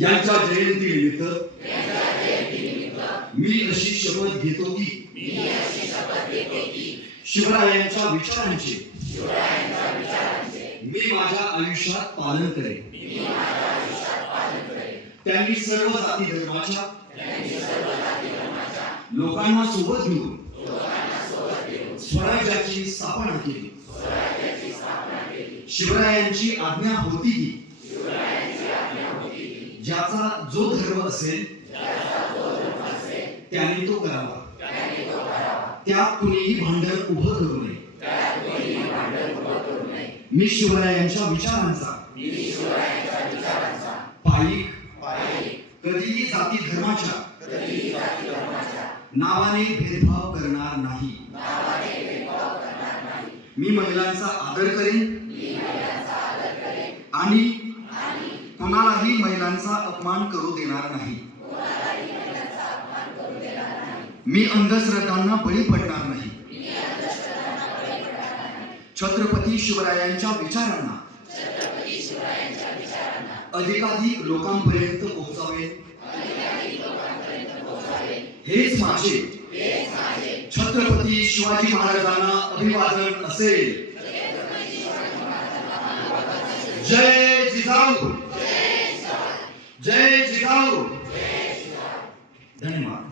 यांच्या जयंती निमित्त मी अशी शपथ घेतो की शिवरायांच्या विचारांचे मी माझ्या आयुष्यात पालन करेन. त्यांनी सर्व जाती धर्माच्या लोकांना सोबत घेऊन स्वराज्याची स्थापना केली. शिवरायांची आज्ञा होती की ज्याचा जो धर्म असेल त्याने तो करावा. त्यात कुणीही भांडण उभं करू नये. मी शिवरायांच्या विचारांचा. पायिक कधीही जाती धर्माच्या. नावाने भेदभाव करणार नाही. मी महिलांचा आदर करेन. आणि कोणालाही महिलांचा अपमान करू देणार नाही. मी अंधश्रद्धांना बळी पडणार नाही. छत्रपती शिवरायांच्या विचारांना. अधिकाधिक लोकांपर्यंत पोहोचावे. हेच माझे. छत्रपती शिवाजी महाराजांना अभिवादन असेल. जय जिजाऊ. जय जिजाऊ धन्यवाद